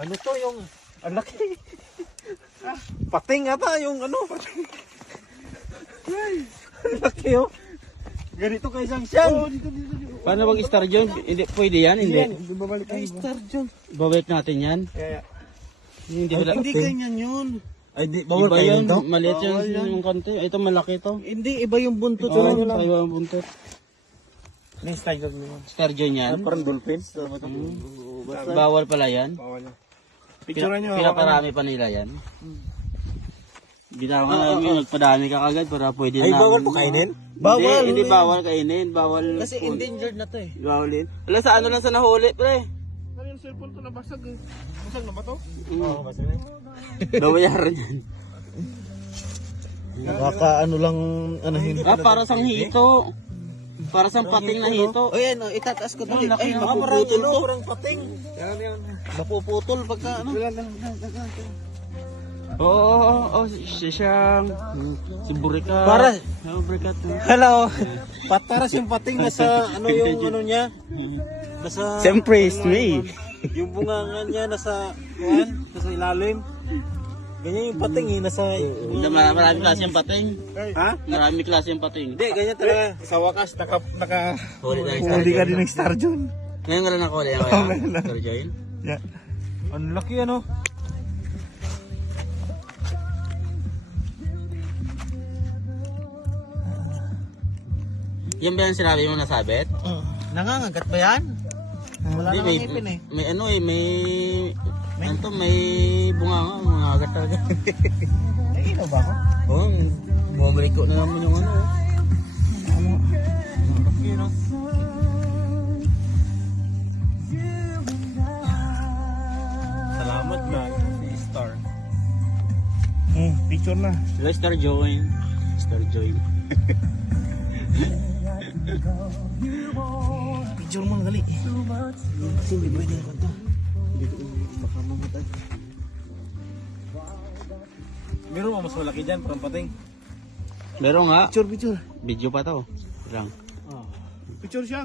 Ano to yung... Ang laki. Pating ata yung ano. Ang laki oh. Ganito kay Siyang. Oh, dito. Paano bang star John? Hindi, pwede yan? Hindi. Babalik tayo. Star John. Babalik natin yan. Kaya... Hindi, Hindi ganyan yun. Ay, di, Iba yun, maliit yung konti. Ito malaki to. Hindi, iba yung buntot. Oo, iba yung buntot. Next time gagawin mo. Star John yan. Parang dolphin. Bawal pala yan. Bawal na. Picturean nyo. Pinaparami pa nila yan. Bitawan namin, nagpadami ka kagad para pwede Ay, namin. bawal po kainin? Bawal. Hindi bawal kainin. Bawal. Kasi endangered na to eh. Bawalin. Wala sa ano lang sa nahuli, pre. Ano yung cellphone ko nabasag eh? Basag na ba to? Oo, basta na. Babayaran yan. Baka ano lang anahin. Para sang hito. Para sang pating na hito. O yan, itataas ko dali. laki Ay, ng mapuputol to. Parang pating. Yan. Mapuputol pagka ano. Oo, si Siyang. Si Burikat. Para. Burikat. Hello. Para siyang pating nasa ano yung ano niya. Nasa Siyempre, it's me. yung bunganga niya nasa ilalim. Ganyan yung pating eh, nasa... Marami klase yung pating. Ha? Marami klase yung pating. Hindi, ganyan talaga. Sa wakas, naka... Huli na yung Huli ka Star din ng Star John. Ngayon ka lang nakuli yan kaya? Star Joy? Yeah. Ang laki ano. Yan ba yung sinabi mo nasabit? Nangangagat ba yan? Wala Hindi, namang ngipin eh. may ano eh, ano to, may bunga nga, mga agat talaga. Ay, ilaw ba ako? Oo, bumalik ko na naman yung ano. Ang laki no. Salamat na. Si Star. Picture na. Sila Star Joy. Star Joy. Picture mo na dali. Kasi hindi pwede ako to. Baka mamatay. Meron mo mas malaki dyan, parang pating. Meron nga, Picture. video pa to. Lang. Picture siya.